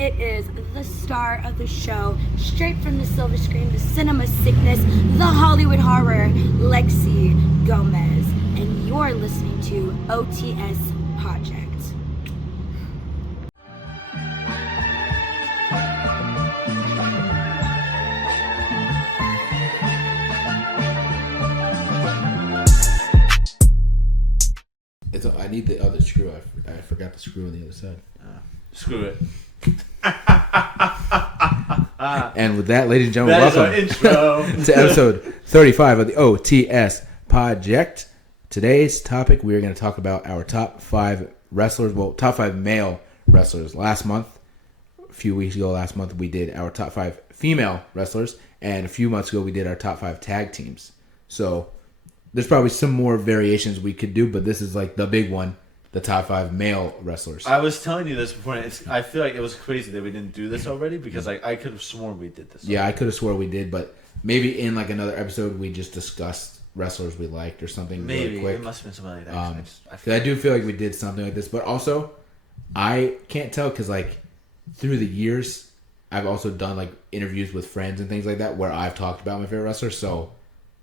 it is the star of the show, straight from the silver screen, the cinema sickness, the Hollywood horror, Lexi Gomez. And you're listening to OTS Project. I need the other screw. I forgot the screw on the other side. Screw it. And with that, ladies and gentlemen, That welcome is our intro. to episode 35 of the OTS Project. Today's topic, we are going to talk about our top 5 wrestlers, well, top 5 male wrestlers. Last month, we did our top 5 female wrestlers, and a few months ago, we did our top 5 tag teams. So, there's probably some more variations we could do, but this is like the big one, the top 5 male wrestlers. I was telling you this before, and I feel like it was crazy that we didn't do this already, because I could have sworn we did this already. Yeah, I could have swore we did, but maybe in like another episode we just discussed wrestlers we liked or something. Maybe really quick. it must have been something like that. Because I do feel like we did something like this, but also I can't tell because like through the years I've also done like interviews with friends and things like that where I've talked about my favorite wrestlers. So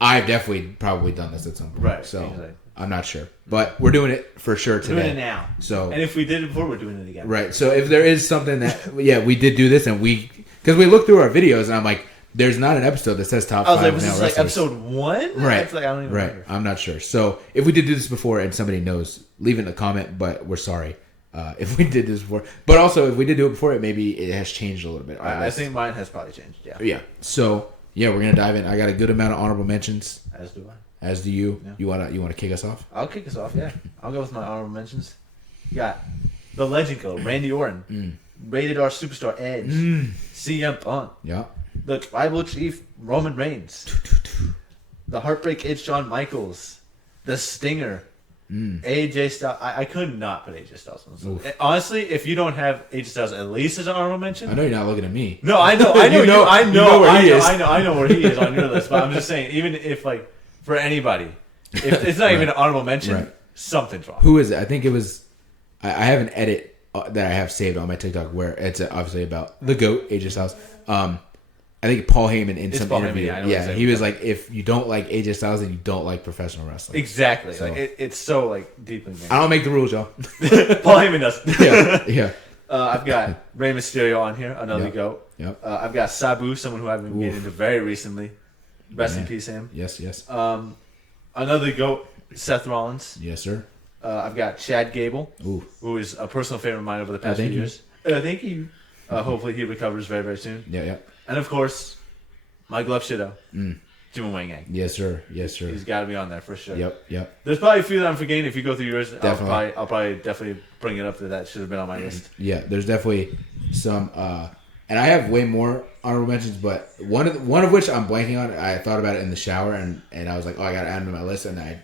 I've definitely probably done this at some point. Right. So exactly. I'm not sure, but we're doing it for sure today. We're doing it now. So and if we did it before, we're doing it again. Right. So if there is something that we did do this and because we looked through our videos and I'm like, there's not an episode that says top 5 I was like, was male this wrestlers. like episode 1? Right. It's like, I don't even remember. I'm not sure. So if we did do this before and somebody knows, leave it in a comment. But we're sorry if we did this before. But also if we did do it before, it has changed a little bit. I think mine has probably changed. Yeah. Yeah. So we're gonna dive in. I got a good amount of honorable mentions. As do I. As do you. Yeah. You wanna kick us off? I'll kick us off. Yeah. I'll go with my honorable mentions. You got the Legend Code, Randy Orton, Rated R Superstar Edge, CM Punk, Yeah. the Tribal Chief Roman Reigns, the Heartbreak Kid Shawn Michaels, the Stinger, AJ Styles. I could not put AJ Styles on this list. Honestly, if you don't have AJ Styles at least as an honorable mention, I know you're not looking at me. no, I know, You know where he is. I know where he is on your list. But I'm just saying, even if like for anybody, if it's not even an honorable mention, Right. something's wrong. Who is it? I think it was. I have an edit that I have saved on my TikTok where it's obviously about the GOAT, AJ Styles. I think Paul Heyman in some Paul Heyman, interview. yeah, I know Yeah, exactly. he was like, if you don't like AJ Styles, then you don't like professional wrestling. Exactly. So- Like it's so like deeply ingrained. I don't make the rules, y'all. Paul Heyman does. yeah. I've got Rey Mysterio on here, another Yep. goat. Yep. I've got Sabu, someone who I've been getting into very recently. Rest in Man. peace, him. Yes, yes. Another goat, Seth Rollins. Yes, sir. I've got Chad Gable, Ooh. who is a personal favorite of mine over the past thank few you. years. Thank you. Hopefully he recovers very, very soon. Yeah, yeah. And of course, my glove shido, Jimmy Wang Yang. Yes, sir. Yes, sir. He's got to be on there for sure. Yep, yep. There's probably a few that I'm forgetting. If you go through yours, Definitely. I'll probably definitely bring it up that should have been on my list. Yeah, there's definitely some, and I have way more honorable mentions, but one of which I'm blanking on. I thought about it in the shower, and I was like, oh, I got to add them to my list, and I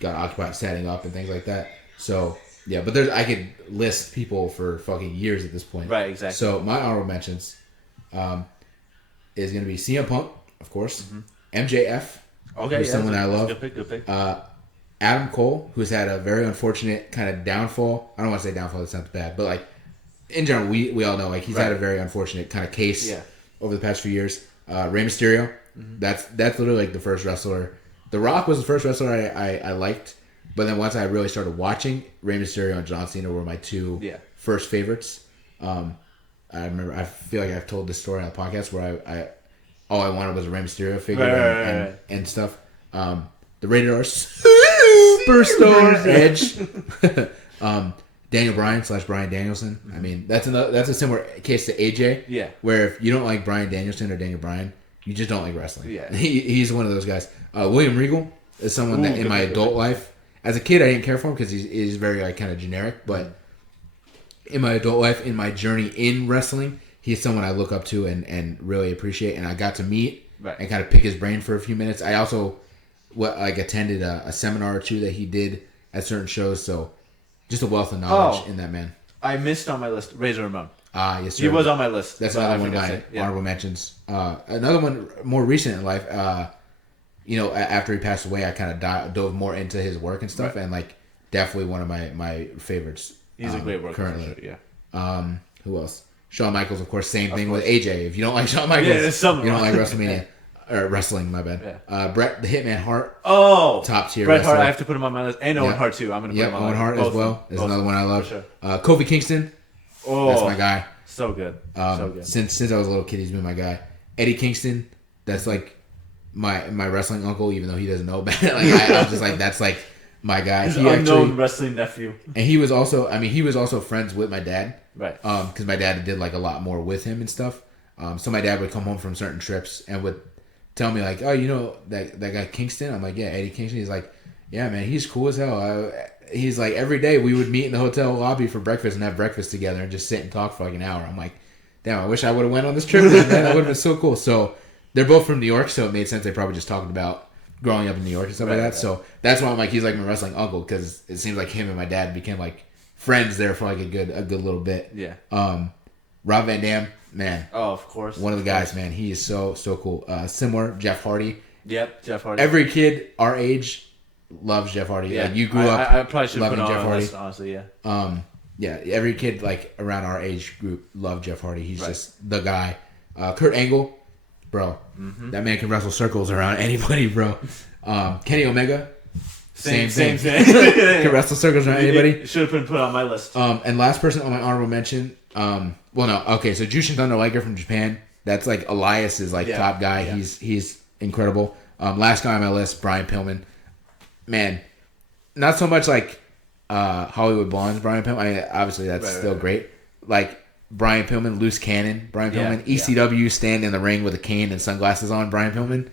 got occupied setting up and things like that. So yeah, but I could list people for fucking years at this point. Right, exactly. So my honorable mentions is going to be CM Punk, of course, MJF, Okay, who's someone I love. Good pick, good pick. Adam Cole, who's had a very unfortunate kind of downfall. I don't want to say downfall; that sounds bad, but like in general, we all know like he's had a very unfortunate kind of case over the past few years. Rey Mysterio, that's literally like the first wrestler. The Rock was the first wrestler I liked, but then once I really started watching, Rey Mysterio and John Cena were my two first favorites. I remember, I feel like I've told this story on the podcast where I all I wanted was a Rey Mysterio figure and stuff. The Rated R Superstar Edge. Daniel Bryan / Bryan Danielson. I mean, that's a similar case to AJ. Yeah. Where if you don't like Bryan Danielson or Daniel Bryan, you just don't like wrestling. Yeah. He's one of those guys. William Regal is someone that in my adult life, as a kid, I didn't care for him because he's very like kind of generic. But in my adult life, in my journey in wrestling, he's someone I look up to and really appreciate. And I got to meet and kind of pick his brain for a few minutes. I also attended a seminar or two that he did at certain shows. So just a wealth of knowledge in that man. I missed on my list Razor Ramon. Yes, sir. He was on my list. That's another one of my honorable mentions. Another one more recent in life. After he passed away, I kind of dove more into his work and stuff, and like definitely one of my favorites. He's a great worker currently. for sure, yeah. Who else? Shawn Michaels, of course, same thing with AJ. If you don't like Shawn Michaels, you don't like WrestleMania. Or wrestling, my bad. Yeah. Bret the Hitman Hart. Oh, top tier. Bret wrestler. Hart, I have to put him on my list. And Owen Hart too. I'm gonna put him on my Owen Hart list. as well is another one I love. Sure. Kofi Kingston. Oh, that's my guy. So good. So good. Since I was a little kid, he's been my guy. Eddie Kingston. That's like my wrestling uncle, even though he doesn't know about it. Like I'm just like that's like my guy. His unknown wrestling nephew. And he was also friends with my dad. Right. Because my dad did like a lot more with him and stuff. So my dad would come home from certain trips and would tell me like, oh, you know that guy Kingston? I'm like, yeah, Eddie Kingston. He's like, yeah, man, he's cool as hell. He's like, every day we would meet in the hotel lobby for breakfast and have breakfast together and just sit and talk for like an hour. I'm like, damn, I wish I would have went on this trip, man. That would have been so cool. So they're both from New York, so it made sense. They probably just talked about growing up in New York and stuff like that. Right. So that's why I'm like, he's like my wrestling uncle, because it seems like him and my dad became like friends there for like a good little bit. Yeah. Rob Van Dam. Man. Oh, of course. One of the guys, man. He is so cool. Similar, Jeff Hardy. Yep, Jeff Hardy. Every kid our age loves Jeff Hardy. Yeah. Like you grew up I probably should loving put Jeff Hardy. List, honestly, yeah. Yeah, every kid like around our age group loved Jeff Hardy. He's just the guy. Kurt Angle, bro. Mm-hmm. That man can wrestle circles around anybody, bro. Kenny Omega. Same thing. Can wrestle circles around anybody. Should have been put on my list. And last person on my honorable mention. So Jushin Thunder Liger from Japan. That's like Elias's top guy. Yeah. He's incredible. Last guy on my list, Brian Pillman. Man, not so much like Hollywood Blondes, Brian Pillman. I mean, obviously that's still great. Like Brian Pillman, loose cannon, Brian Pillman. ECW, stand in the ring with a cane and sunglasses on, Brian Pillman.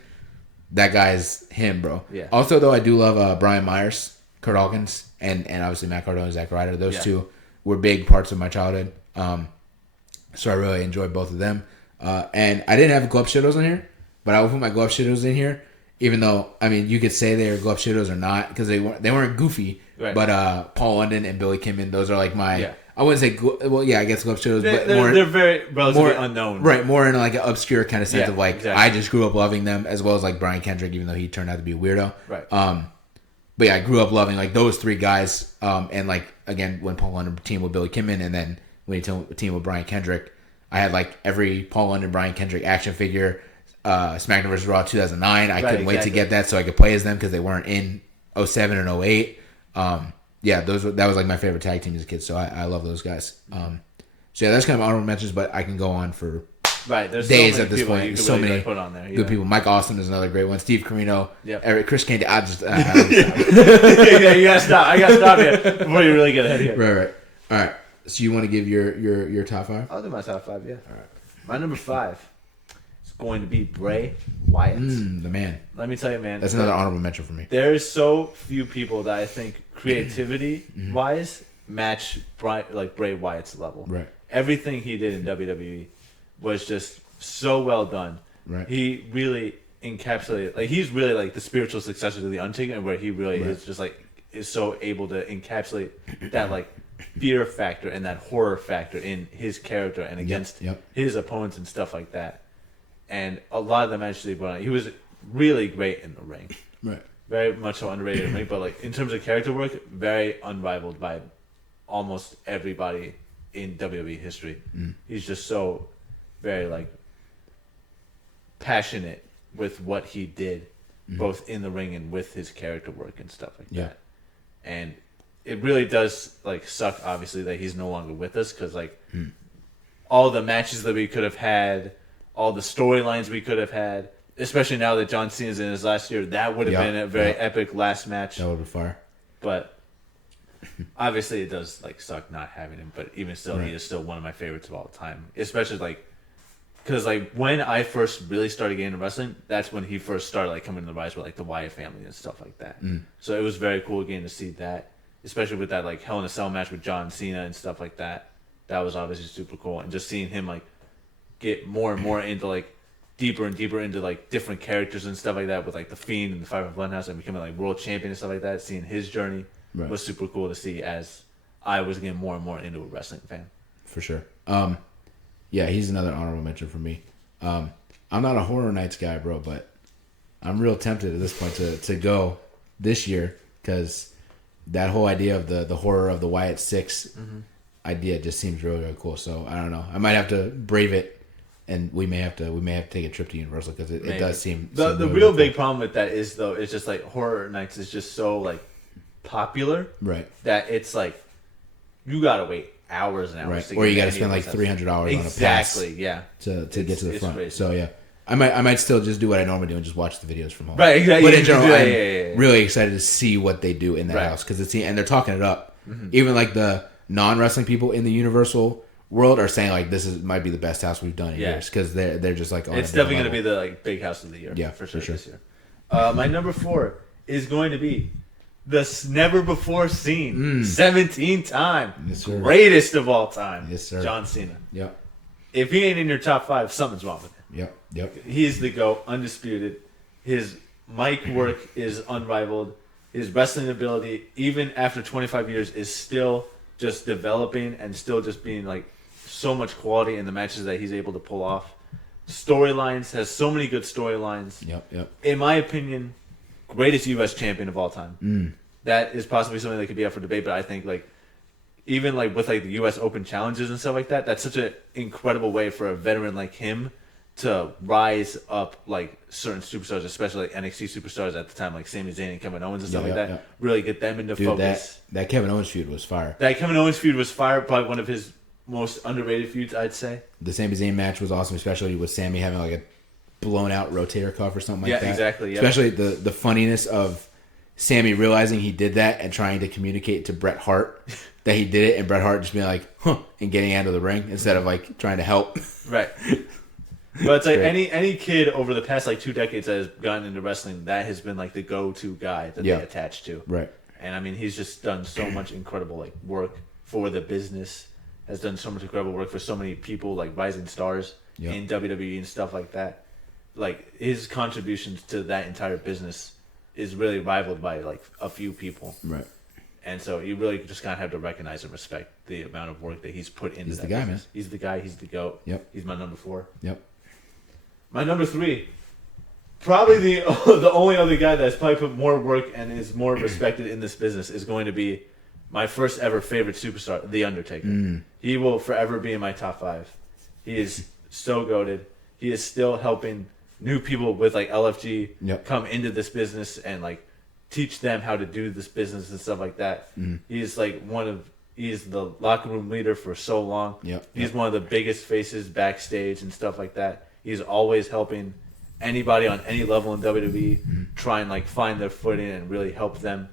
That guy's him, bro. Yeah. Also, though, I do love Brian Myers, Kurt Hawkins, and obviously Matt Cardona and Zack Ryder. Those two were big parts of my childhood. So I really enjoyed both of them. And I didn't have Glove Shittles in here, but I will put my Glove Shittles in here, even though, I mean, you could say they're Glove Shittles or not, because they weren't goofy. Right. But Paul London and Billy Kidman, those are like my... Yeah. I wouldn't say... I guess Glove Shittles, but they're very relatively unknown. Right, more in like an obscure kind of sense of like, exactly. I just grew up loving them, as well as like Brian Kendrick, even though he turned out to be a weirdo. Right. But yeah, I grew up loving like those three guys. And like, again, when Paul London teamed with Billy Kidman, and then when he teamed with Brian Kendrick, I had like every Paul London, Brian Kendrick action figure. SmackDown vs. Raw 2009. I couldn't wait to get that so I could play as them because they weren't in 07 and 08. That was like my favorite tag team as a kid. So I love those guys. So yeah, that's kind of honorable mentions, but I can go on for there's days so at this point. There's so many put on there, good people. Mike Austin is another great one. Steve Carino. Eric, Chris Kane. I just yeah, you gotta stop. I gotta stop you before you really get ahead here. Right. All right. So you want to give your top five? I'll do my top five. Yeah. All right. My number 5 is going to be Bray Wyatt. The man. Let me tell you, man. That's another honorable mention for me. There's so few people that I think creativity wise match Bray Wyatt's level. Right. Everything he did in WWE was just so well done. Right. He really encapsulated, like, he's really like the spiritual successor to the Undertaker, and where he really is just like is so able to encapsulate that like fear factor and that horror factor in his character and against his opponents and stuff like that. And a lot of the matches he brought on, he was really great in the ring. Right. Very much so underrated in the ring, but like in terms of character work, very unrivaled by almost everybody in WWE history. He's just so very like passionate with what he did, both in the ring and with his character work and stuff like that. And it really does like suck, obviously, that he's no longer with us, because like all the matches that we could have had, all the storylines we could have had, especially now that John Cena's in his last year, that would have been a very epic last match. That would be fire. But obviously, it does like suck not having him. But even still, he is still one of my favorites of all time. Especially like because like when I first really started getting into wrestling, that's when he first started like coming to the rise with like the Wyatt family and stuff like that. So it was very cool getting to see that, especially with that like Hell in a Cell match with John Cena and stuff like that. That was obviously super cool, and just seeing him like get more and more into like deeper and deeper into like different characters and stuff like that, with like the Fiend and the Five Bloodhouse and becoming like world champion and stuff like that. Seeing his journey was super cool to see as I was getting more and more into a wrestling fan. For sure. Yeah, he's another honorable mention for me. I'm not a Horror Nights guy, bro, but I'm real tempted at this point to go this year, because that whole idea of the horror of the Wyatt Six, idea just seems really, really cool. So I don't know. I might have to brave it, and we may have to take a trip to Universal because it does seem the really real cool. big problem with that is though it's just like Horror Nights is just so like popular, right? That it's like you gotta wait hours and hours, right? to Or get you got to any spend of like those $300 on a pass, exactly, yeah, to get to the front. crazy. So yeah. I might still just do what I normally do and just watch the videos from home. Right, exactly. But in general, I'm yeah. really excited to see what they do in that house because and they're talking it up. Mm-hmm. Even like the non-wrestling people in the Universal world are saying like might be the best house we've done in years because they're just like it's definitely going to be the like big house of the year. Yeah, for sure. For sure. This year. My number 4 is going to be the never before seen 17-time greatest of all time. Yes, sir. John Cena. Yep. If he ain't in your top 5, something's wrong with him. Yep. He's the GOAT, undisputed. His mic work is unrivaled. His wrestling ability, even after 25 years, is still just developing and still just being like so much quality in the matches that he's able to pull off. Storylines, has so many good storylines. Yep. In my opinion, greatest U.S. champion of all time. That is possibly something that could be up for debate, but I think like even like with like the U.S. Open challenges and stuff like that, that's such an incredible way for a veteran like him to rise up like certain superstars, especially like NXT superstars at the time, like Sami Zayn and Kevin Owens and stuff like that. Really get them into focus. That Kevin Owens feud was fire. That Kevin Owens feud was fire. Probably one of his most underrated feuds, I'd say. The Sami Zayn match was awesome, especially with Sami having like a blown out rotator cuff or something like that. Yeah, exactly. Yep. Especially the funniness of Sami realizing he did that and trying to communicate to Bret Hart that he did it, and Bret Hart just being like, huh, and getting out of the ring instead of like trying to help. Right. But it's like any kid over the past like 2 decades that has gotten into wrestling, that has been like the go-to guy that they attach to. Right. And I mean, he's just done so much incredible like work for the business. Has done so much incredible work for so many people, like rising stars in WWE and stuff like that. Like his contributions to that entire business is really rivaled by like a few people. Right. And so you really just kind of have to recognize and respect the amount of work that he's put into that business. Man. He's the guy. He's the GOAT. Yep. He's my number 4. Yep. My number 3, probably the only other guy that's probably put more work and is more respected in this business is going to be my first ever favorite superstar, The Undertaker. He will forever be in my top 5. He is so goated. He is still helping new people with like LFG come into this business and like teach them how to do this business and stuff like that. He's like he's the locker room leader for so long. He's one of the biggest faces backstage and stuff like that. He's always helping anybody on any level in WWE try and like find their footing and really help them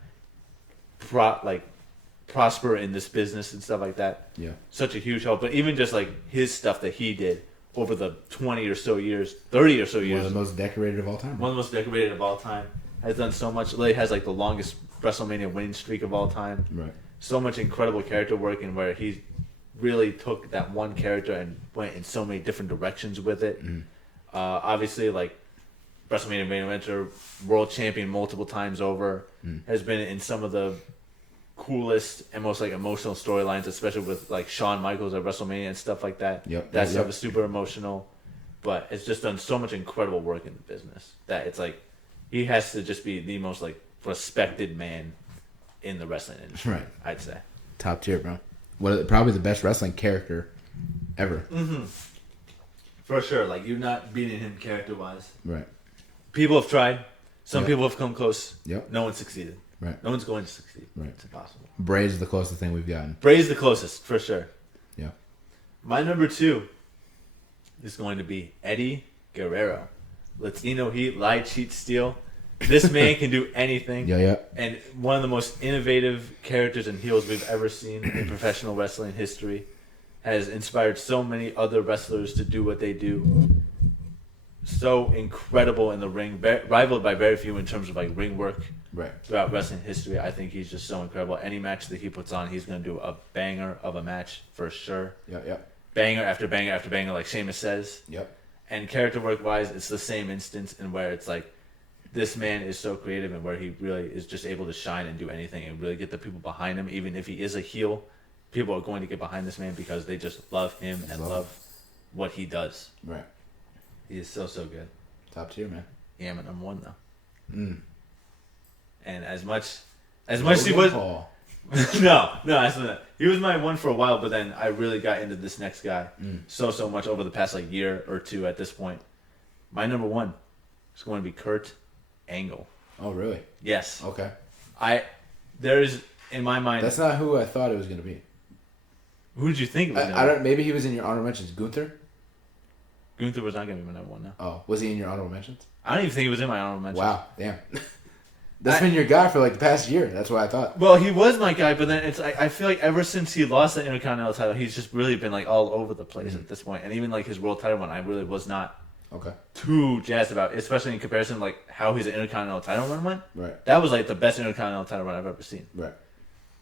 prosper in this business and stuff like that. Yeah. Such a huge help. But even just like his stuff that he did over the 20 or so years, 30 or so years. One of the most decorated of all time. One of the most decorated of all time. Has done so much. Literally has like the longest WrestleMania winning streak of all time. Right. So much incredible character work, and where he really took that one character and went in so many different directions with it. Obviously, like WrestleMania main eventer, world champion multiple times over, has been in some of the coolest and most like emotional storylines, especially with like Shawn Michaels at WrestleMania and stuff like that. That stuff is super emotional, but it's just done so much incredible work in the business that it's like he has to just be the most like respected man in the wrestling industry. Right. I'd say top tier, bro. Probably the best wrestling character ever. For sure. Like you're not beating him character wise. Right. People have tried. Some people have come close. Yep. No one succeeded. Right. No one's going to succeed. Right. It's impossible. Bray's the closest thing we've gotten. Bray's the closest, for sure. Yeah. My number 2 is going to be Eddie Guerrero. Latino heat, lie, cheat, steal. This man can do anything. Yeah. And one of the most innovative characters and heels we've ever seen in professional wrestling history. Has inspired so many other wrestlers to do what they do. So incredible in the ring, rivaled by very few in terms of like ring work. Right. Throughout wrestling history, I think he's just so incredible. Any match that he puts on, he's going to do a banger of a match for sure. Yeah. Banger after banger after banger, like Sheamus says. Yep. And character work wise, it's the same instance in where it's like this man is so creative and where he really is just able to shine and do anything and really get the people behind him. Even if he is a heel, people are going to get behind this man because they just love him and love what he does. Right. He is so good. Top tier, man. Yeah, I'm at number 1 though. Mm. And as much as he was, No, actually not. He was my one for a while, but then I really got into this next guy so much over the past like year or two at this point. My number one is going to be Kurt Angle. Oh, really? Yes. Okay. There's in my mind. That's not who I thought it was going to be. Who did you think it was? I don't. Maybe he was in your honorable mentions. Gunther. Gunther was not going to be my number one. No. Oh, was he in your honorable mentions? I don't even think he was in my honorable mentions. Wow, damn. That's been your guy for like the past year. That's what I thought. Well, he was my guy, but then I feel like ever since he lost the Intercontinental title, he's just really been like all over the place at this point. And even like his world title one, I really was not too jazzed about, especially in comparison to like how his Intercontinental title run went. Right. That was like the best Intercontinental title run I've ever seen. Right.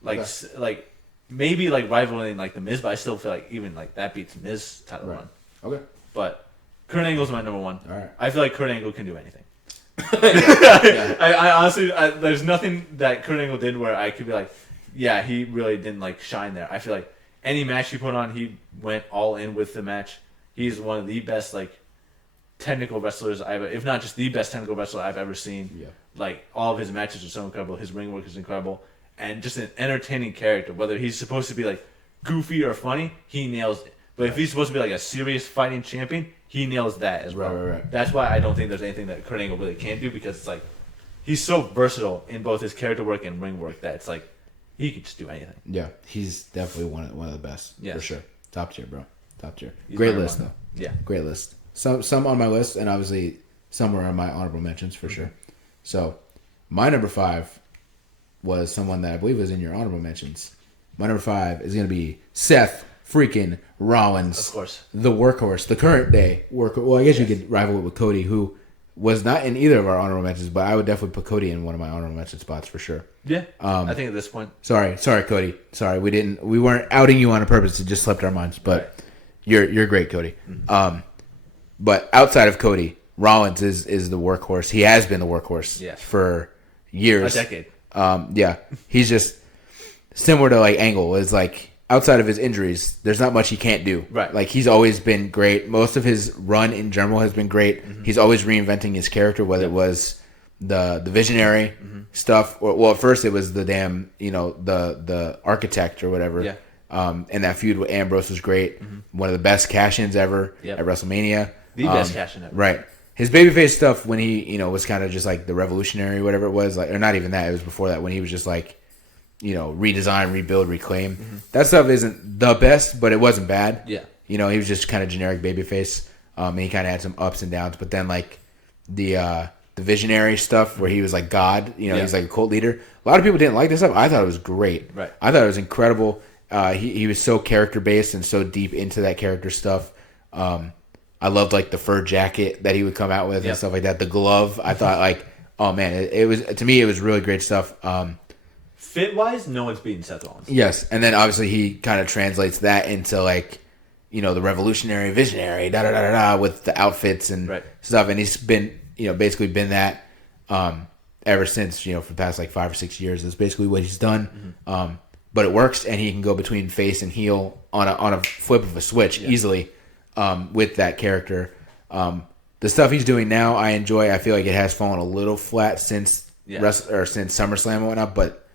Like maybe like rivaling like the Miz, but I still feel like even like that beats Miz title run. Okay. But Kurt Angle's my number one. All right. I feel like Kurt Angle can do anything. Yeah. I honestly, there's nothing that Kurt Angle did where I could be like, yeah, he really didn't like shine there. I feel like any match he put on, he went all in with the match. He's one of the best like technical wrestlers if not just the best technical wrestler I've ever seen. Yeah. Like all of his matches are so incredible. His ring work is incredible, and just an entertaining character. Whether he's supposed to be like goofy or funny, he nails it. But if he's supposed to be like a serious fighting champion, he nails that as well. Right. That's why I don't think there's anything that Kurt Angle really can't do, because it's like he's so versatile in both his character work and ring work that it's like he could just do anything. Yeah, he's definitely one of the best. Yes. For sure. Top tier, bro. Top tier. He's Great my list one. though. Yeah. Great list. Some on my list, and obviously somewhere on my honorable mentions for sure. So my number 5 was someone that I believe was in your honorable mentions. My number 5 is going to be Seth freaking Rollins. Of course. The workhorse, the current day workhorse. Well, I guess you could rival it with Cody, who was not in either of our honorable mentions, but I would definitely put Cody in one of my honorable mention spots for sure. Yeah. I think at this point. Sorry, Cody. Sorry, we weren't outing you on purpose. It just slipped our minds. But you're great, Cody. Mm-hmm. But outside of Cody, Rollins is the workhorse. He has been the workhorse for years. A decade. Yeah. He's just similar to like Angle. Is like outside of his injuries, there's not much he can't do. Right. Like he's always been great. Most of his run in general has been great. Mm-hmm. He's always reinventing his character, whether it was the visionary stuff, or well, at first it was the damn the architect or whatever. Yeah. And that feud with Ambrose was great. Mm-hmm. One of the best cash-ins ever at WrestleMania. The best cash-in ever. Right. His babyface stuff when he was kind of just like the revolutionary, whatever it was, like, or not even that. It was before that when he was just like, redesign, rebuild, reclaim. Mm-hmm. That stuff isn't the best, but it wasn't bad. Yeah. He was just kind of generic babyface. And he kind of had some ups and downs, but then like the visionary stuff where he was like God, he's like a cult leader. A lot of people didn't like this stuff. I thought it was great. Right. I thought it was incredible. He was so character based and so deep into that character stuff. I loved like the fur jacket that he would come out with and stuff like that. The glove, I thought like, oh man, it was, to me it was really great stuff. Fit wise, no one's beating Seth Rollins. Yes, and then obviously he kind of translates that into like, the revolutionary, visionary, with the outfits and stuff. And he's been, basically been that ever since, for the past like 5 or 6 years. That's basically what he's done. Mm-hmm. But it works, and he can go between face and heel on a flip of a switch easily with that character. The stuff he's doing now, I enjoy. I feel like it has fallen a little flat since since SummerSlam and whatnot, but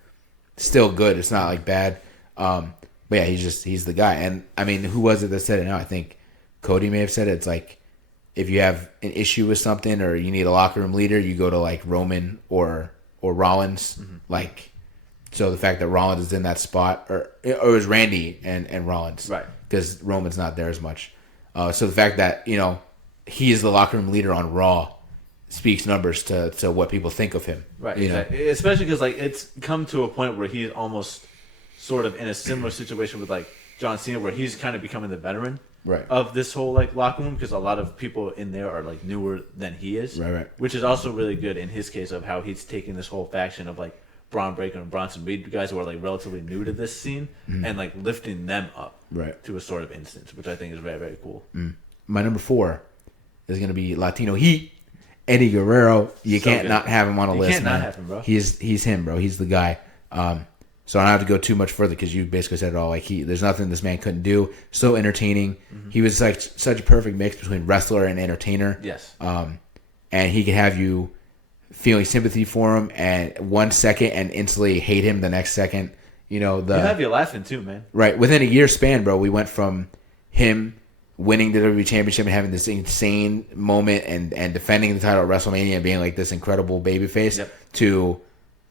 still good. It's not like bad. But yeah, he's the guy. And I mean, who was it that said it now? I think Cody may have said it. It's like if you have an issue with something or you need a locker room leader, you go to like Roman or Rollins. Mm-hmm. Like, so the fact that Rollins is in that spot, or it was Randy and Rollins, right? Because Roman's not there as much. So the fact that he is the locker room leader on Raw speaks numbers to what people think of him, right? Exactly. Especially because like it's come to a point where he's almost sort of in a similar situation with like John Cena, where he's kind of becoming the veteran of this whole like locker room, because a lot of people in there are like newer than he is, right? Which is also really good in his case of how he's taking this whole faction of like Braun Breaker and Bronson Reed, guys who are like relatively new to this scene, and like lifting them up to a sort of instance, which I think is very, very cool. My number 4 is going to be Latino Heat, Eddie Guerrero. You can't not have him on a list. You can't not have him, bro. He's him, bro. He's the guy. So I don't have to go too much further because you basically said it all. Like there's nothing this man couldn't do. So entertaining. Mm-hmm. He was like such a perfect mix between wrestler and entertainer. Yes. And he could have you feeling sympathy for him and 1 second and instantly hate him the next second. You know, You have you laughing too, man. right within a year span, bro. We went from him winning the WWE Championship and having this insane moment and defending the title at WrestleMania and being like this incredible babyface to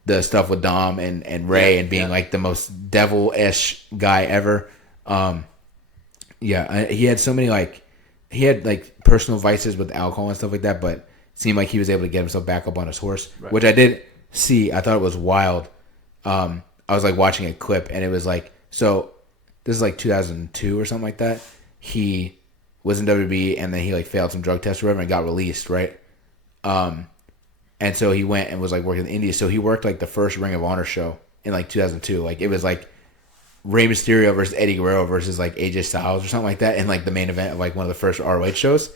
the stuff with Dom and Ray and being like the most devil-ish guy ever. He had so many he had personal vices with alcohol and stuff like that, but it seemed like he was able to get himself back up on his horse, which I did see. I thought it was wild. I was like watching a clip and it was like, so this is like 2002 or something like that. He was in WWE and then he like failed some drug tests or whatever and got released, right? And so he went and was like working in India. So he worked like the first Ring of Honor show in like 2002. Like it was like Rey Mysterio versus Eddie Guerrero versus like AJ Styles or something like that in like the main event of like one of the first ROH shows.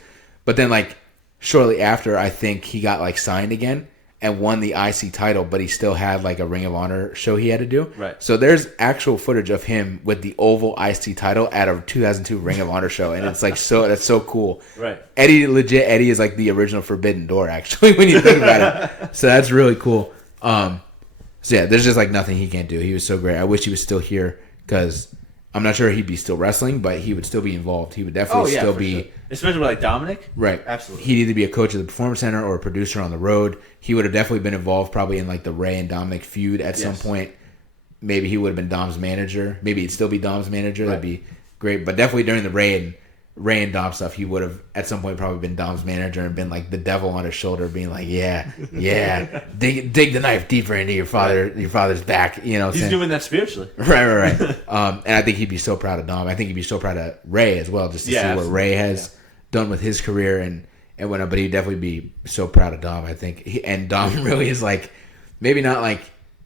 But then like shortly after, I think he got like signed again and won the IC title, but he still had like a Ring of Honor show he had to do. Right. So there's actual footage of him with the Oval IC title at a 2002 Ring of Honor show, and it's like that's so cool. Right. Eddie is like the original Forbidden Door, actually, when you think about it. So that's really cool. So yeah, there's just like nothing he can't do. He was so great. I wish he was still here because I'm not sure he'd be still wrestling, but he would still be involved. He would definitely still be. Sure. Especially with like Dominic? Right. Absolutely. He'd either be a coach at the Performance Center or a producer on the road. He would have definitely been involved probably in like the Ray and Dominic feud at some point. Maybe he would have been Dom's manager. Maybe he'd still be Dom's manager. That'd be great. But definitely during the Ray and Dom stuff, he would have at some point probably been Dom's manager and been like the devil on his shoulder being like, yeah, dig the knife deeper into your father's back. You know, he's doing that spiritually. Right. And I think he'd be so proud of Dom. I think he'd be so proud of Ray as well, just to see what Ray has done with his career and whatnot. But he'd definitely be so proud of Dom, I think. And Dom really is like, maybe not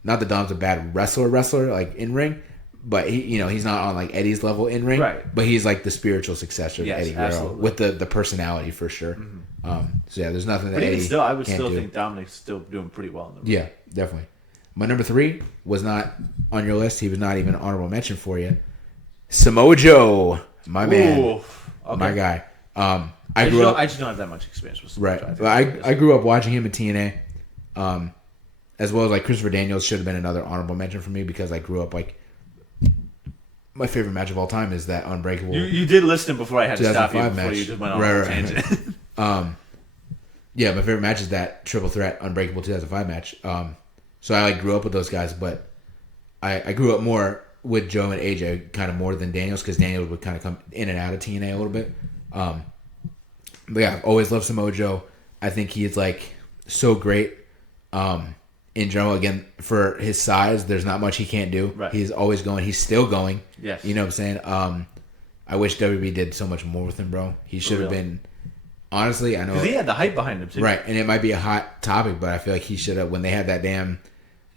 that Dom's a bad wrestler like in ring, but he's not on like Eddie's level in ring. Right. But he's like the spiritual successor of Eddie Guerrero with the personality for sure. Mm-hmm. So yeah, there's nothing that Eddie still, I would can't still do. think Dominic's still doing pretty well in the ring. Yeah, definitely. My number 3 was not on your list. He was not even an honorable mention for you. Samoa Joe, my man, my guy. I just don't have that much experience with Samoa Joe. Right. Well, I grew up watching him in TNA, as well as like Christopher Daniels should have been another honorable mention for me because I grew up like my favorite match of all time is that Unbreakable. You did list him before I had to stop you before match. You just went on a tangent. Yeah, my favorite match is that Triple Threat Unbreakable 2005 match. So I like grew up with those guys, but I grew up more with Joe and AJ kind of more than Daniels because Daniels would kind of come in and out of TNA a little bit. But yeah, I've always loved Samoa Joe. I think he's like so great. In general, again, for his size, there's not much he can't do. Right. He's always going. He's still going. Yes. You know what I'm saying? I wish WWE did so much more with him, bro. He should have been. Honestly, I know. Because he had the hype behind him, too. Right, and it might be a hot topic, but I feel like he should have, when they had that damn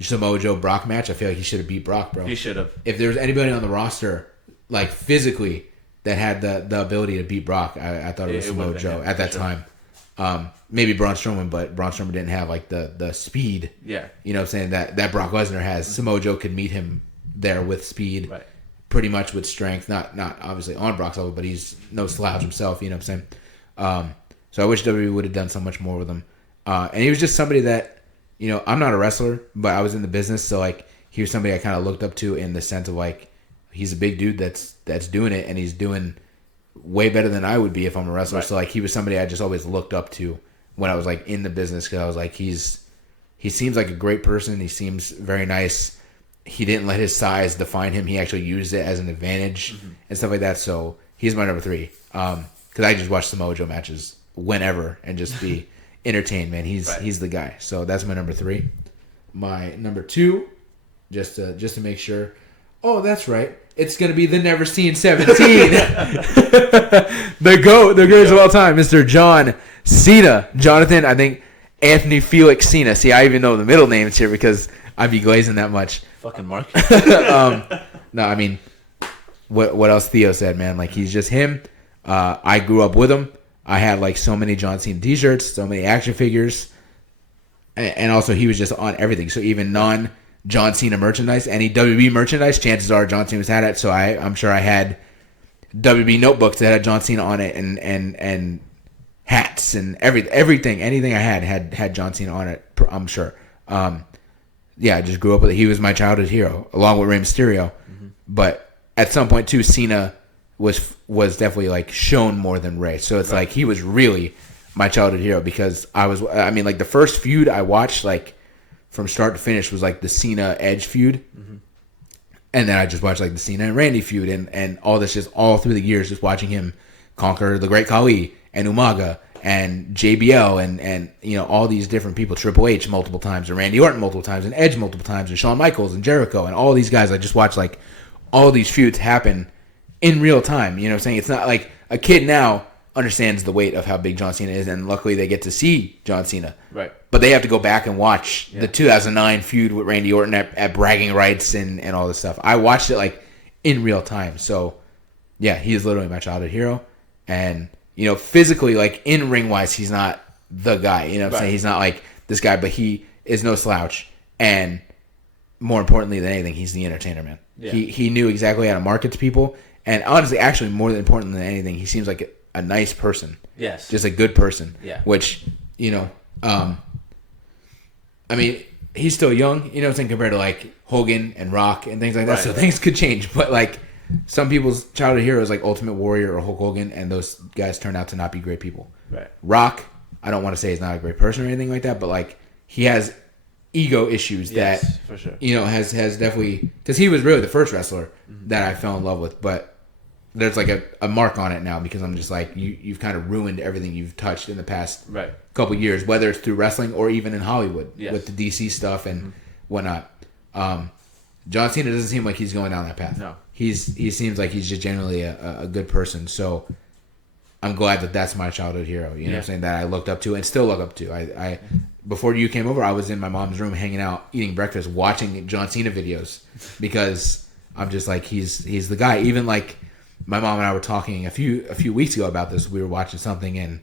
Samoa Joe Brock match, I feel like he should have beat Brock, bro. He should have. If there was anybody on the roster, like physically, that had the ability to beat Brock, I thought it was Samoa Joe at that time. Maybe Braun Strowman, but Braun Strowman didn't have like the speed. Yeah. You know what I'm saying? That Brock Lesnar has. Mm-hmm. Samoa Joe could meet him there with speed. Right. Pretty much with strength. Not obviously on Brock's level, but he's no slouch himself, you know what I'm saying? So I wish WWE would have done so much more with him. And he was just somebody that, I'm not a wrestler, but I was in the business, so like he was somebody I kind of looked up to in the sense of like he's a big dude that's doing it, and he's doing way better than I would be if I'm a wrestler. Right. So like he was somebody I just always looked up to when I was like in the business because I was like he seems like a great person. He seems very nice. He didn't let his size define him. He actually used it as an advantage and stuff like that. So he's my number 3 because I just watch Samoa Joe matches whenever and just be entertained, man. He's the guy. So that's my number 3. My number 2, just to make sure. Oh, that's right. It's gonna be the Never Seen 17, the greatest of all time, Mr. John Cena, Jonathan. I think Anthony Felix Cena. See, I even know the middle names here because I'd be glazing that much. Fucking Mark. No, I mean, what else Theo said, man. Like he's just him. I grew up with him. I had like so many John Cena t-shirts, so many action figures, and also he was just on everything. So even non-John Cena merchandise, any WB merchandise, chances are John Cena had it. So I'm sure I had WB notebooks that had John Cena on it, and hats and everything, anything I had John Cena on it. I'm sure. I just grew up with it. He was my childhood hero, along with Rey Mysterio. But at some point too, Cena was definitely like shown more than Rey. So it's like he was really my childhood hero because I mean, like the first feud I watched like from start to finish was like the Cena Edge feud. And then I just watched like the Cena and Randy feud and all this just all through the years, just watching him conquer the Great Khali and Umaga and JBL and you know, all these different people, Triple H multiple times and Randy Orton multiple times and Edge multiple times and Shawn Michaels and Jericho and all these guys. I just watched like all these feuds happen in real time. You know what I'm saying? It's not like a kid now understands the weight of how big John Cena is, and luckily they get to see John Cena. Right. But they have to go back and watch the 2009 feud with Randy Orton at Bragging Rights and all this stuff. I watched it like in real time. So yeah, he is literally my childhood hero. And you know, physically, like in ring wise, he's not the guy. You know what I'm saying? He's not like this guy, but he is no slouch. And more importantly than anything, he's the entertainer, man. Yeah. He knew exactly how to market to people. And honestly, actually, more important than anything, he seems like a nice person. Yes. Just a good person. Yeah. Which, you know, I mean, he's still young, you know what I'm saying, compared to like Hogan and Rock and things like that. So things could change. But like some people's childhood heroes like Ultimate Warrior or Hulk Hogan, and those guys turn out to not be great people. Right. Rock, I don't want to say he's not a great person or anything like that, but like he has ego issues that, for sure, you know, has definitely, because he was really the first wrestler that I fell in love with, but there's like a mark on it now because I'm just like, you've kind of ruined everything you've touched in the past couple years, whether it's through wrestling or even in Hollywood with the DC stuff and whatnot. John Cena doesn't seem like he's going down that path. No. He seems like he's just generally a good person. So I'm glad that that's my childhood hero. You know what I'm saying? That I looked up to and still look up to. I before you came over, I was in my mom's room hanging out, eating breakfast, watching John Cena videos because I'm just like, he's the guy. Even like my mom and I were talking a few weeks ago about this. We were watching something and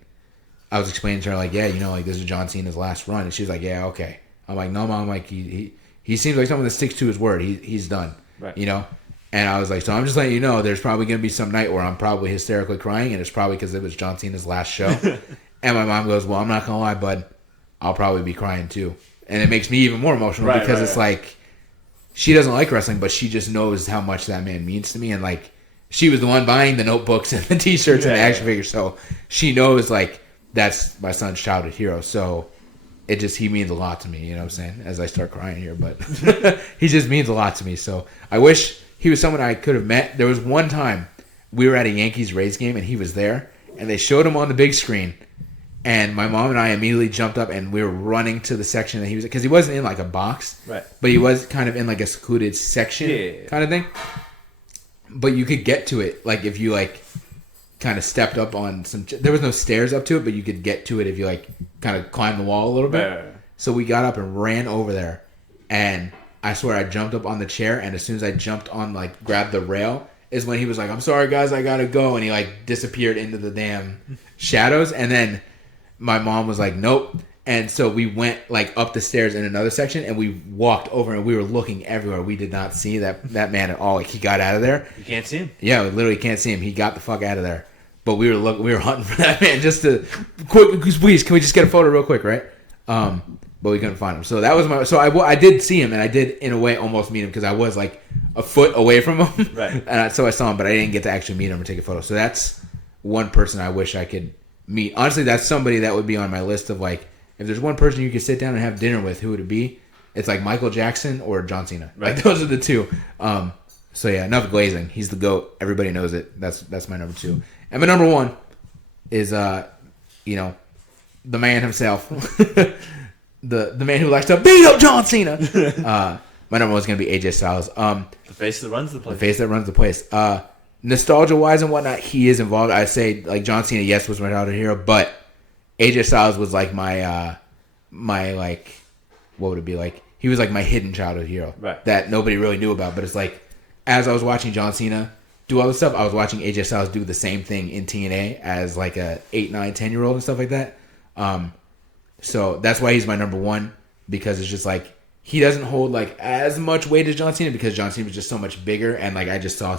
I was explaining to her like, yeah, you know, like this is John Cena's last run, and she was like, yeah, okay. I'm like, no, mom, like he seems like someone that sticks to his word. He's done, you know. And I was like, so I'm just letting you know, there's probably going to be some night where I'm probably hysterically crying, and it's probably because it was John Cena's last show. And my mom goes, well, I'm not going to lie, bud, I'll probably be crying too. And it makes me even more emotional because it's like, she doesn't like wrestling, but she just knows how much that man means to me. And like, she was the one buying the notebooks and the t-shirts and the action figures. So she knows like, that's my son's childhood hero. So he means a lot to me, you know what I'm saying? As I start crying here, but he just means a lot to me. So I wish he was someone I could have met. There was one time we were at a Yankees-Rays game, and he was there, and they showed him on the big screen, and my mom and I immediately jumped up, and we were running to the section that he was in, because he wasn't in, like, a box, but he was kind of in, like, a secluded section kind of thing. But you could get to it, like, if you, like, kind of stepped up on some... There was no stairs up to it, but you could get to it if you, like, kind of climbed the wall a little bit. So we got up and ran over there, and... I swear I jumped up on the chair, and as soon as I jumped on, like, grabbed the rail, is when he was like, I'm sorry, guys, I gotta go. And he, like, disappeared into the damn shadows. And then my mom was like, nope. And so we went, like, up the stairs in another section, and we walked over, and we were looking everywhere. We did not see that man at all. Like, he got out of there. You can't see him? Yeah, we literally can't see him. He got the fuck out of there. But we were hunting for that man just to... Quick, please, can we just get a photo real quick, right? But we couldn't find him. So that was my... So I did see him, and I did, in a way, almost meet him, because I was, like, a foot away from him. Right. And so I saw him, but I didn't get to actually meet him or take a photo. So that's one person I wish I could meet. Honestly, that's somebody that would be on my list of, like, if there's one person you could sit down and have dinner with, who would it be? It's, like, Michael Jackson or John Cena. Right. Like, those are the two. So, yeah, enough glazing. He's the GOAT. Everybody knows it. That's my number two. And my number one is, you know, the man himself. The man who likes to beat up John Cena. My number one is going to be AJ Styles. The face that runs the place. The face that runs the place. Nostalgia-wise and whatnot, he is involved. I'd say, like, John Cena, yes, was my childhood hero, but AJ Styles was, like, my like, what would it be like? He was, like, my hidden childhood hero. Right. That nobody really knew about, but it's like, as I was watching John Cena do all this stuff, I was watching AJ Styles do the same thing in TNA as, like, a 8, 9, 10-year-old and stuff like that. So that's why he's my number one, because it's just like, he doesn't hold like as much weight as John Cena, because John Cena was just so much bigger, and like I just saw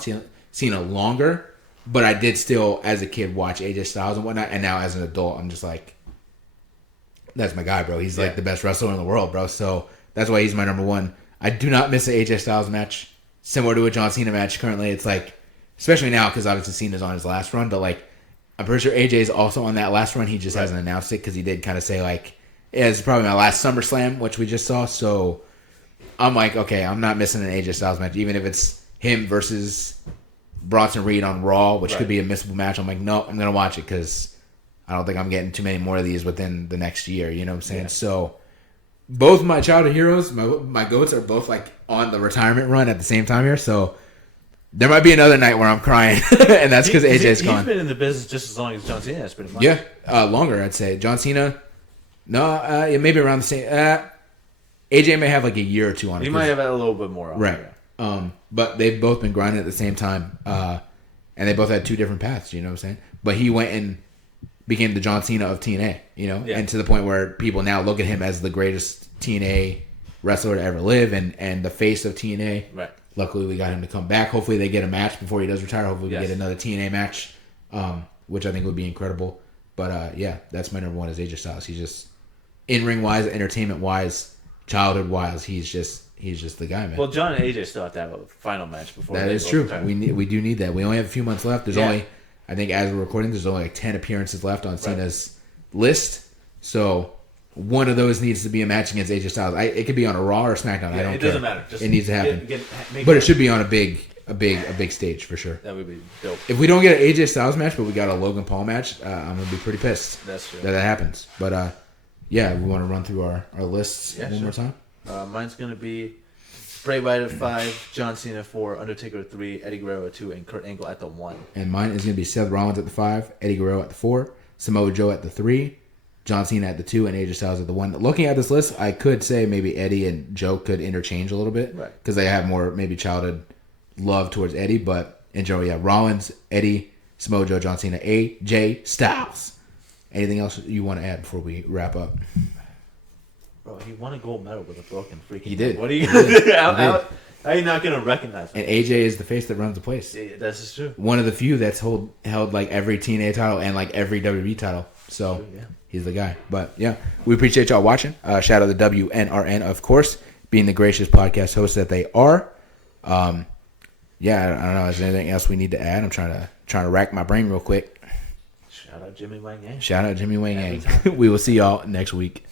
Cena longer, but I did still, as a kid, watch AJ Styles and whatnot, and now as an adult, I'm just like, that's my guy, bro. He's like the best wrestler in the world, bro. So that's why he's my number one. I do not miss an AJ Styles match. Similar to a John Cena match currently. It's like, especially now because obviously Cena's on his last run, but like I'm pretty sure AJ's also on that last run. He just hasn't announced it because he did kind of say like, yeah, it's probably my last SummerSlam, which we just saw. So I'm like, okay, I'm not missing an AJ Styles match, even if it's him versus Bronson Reed on Raw, which could be a missable match. I'm like, no, I'm going to watch it because I don't think I'm getting too many more of these within the next year. You know what I'm saying? Yeah. So both my childhood heroes, my GOATs are both like on the retirement run at the same time here. So there might be another night where I'm crying, and that's because AJ's gone. He's been in the business just as long as John Cena has, pretty much. Yeah, longer, I'd say. John Cena, no, maybe around the same. AJ may have like a year or two on it. He might have had a little bit more on right. But they've both been grinding at the same time, and they both had two different paths. You know what I'm saying? But he went and became the John Cena of TNA, you know, and to the point where people now look at him as the greatest TNA wrestler to ever live, and the face of TNA. Right. Luckily, we got him to come back. Hopefully, they get a match before he does retire. Hopefully, we get another TNA match, which I think would be incredible. But yeah, that's my number one is AJ Styles. He's just in-ring wise, entertainment wise, childhood wise. He's just the guy, man. Well, John and AJ still have to have a final match before. That is true. We do need that. We only have a few months left. There's only, I think, as we're recording, there's only like 10 appearances left on Cena's list. So one of those needs to be a match against AJ Styles. It could be on a Raw or SmackDown. I don't care. It doesn't matter. Just it needs to happen. But it should be on a big stage for sure. That would be dope. If we don't get an AJ Styles match, but we got a Logan Paul match, I'm gonna be pretty pissed. That's true. That happens. But yeah, we want to run through our lists one more time. Mine's gonna be Bray Wyatt at 5, John Cena at 4, Undertaker at 3, Eddie Guerrero at 2, and Kurt Angle at the 1. And mine is gonna be Seth Rollins at the 5, Eddie Guerrero at the 4, Samoa Joe at the 3, John Cena at the 2, and AJ Styles at the 1. Looking at this list, I could say maybe Eddie and Joe could interchange a little bit because they have more maybe childhood love towards Eddie. But in general, yeah, Rollins, Eddie, Samoa Joe, John Cena, AJ Styles. Anything else you want to add before we wrap up? Bro, he won a gold medal with a broken freaking. He did. What are you gonna do? How are you not gonna recognize him? And AJ is the face that runs the place. Yeah, that's true. One of the few that's held like every TNA title and like every WWE title. So he's the guy. But yeah, we appreciate y'all watching. Shout out to WNRN, of course, being the gracious podcast hosts that they are. Yeah, I don't know. Is there anything else we need to add? I'm trying to rack my brain real quick. Shout out Jimmy Wang Yang. Shout out Jimmy Wang Yang. We will see y'all next week.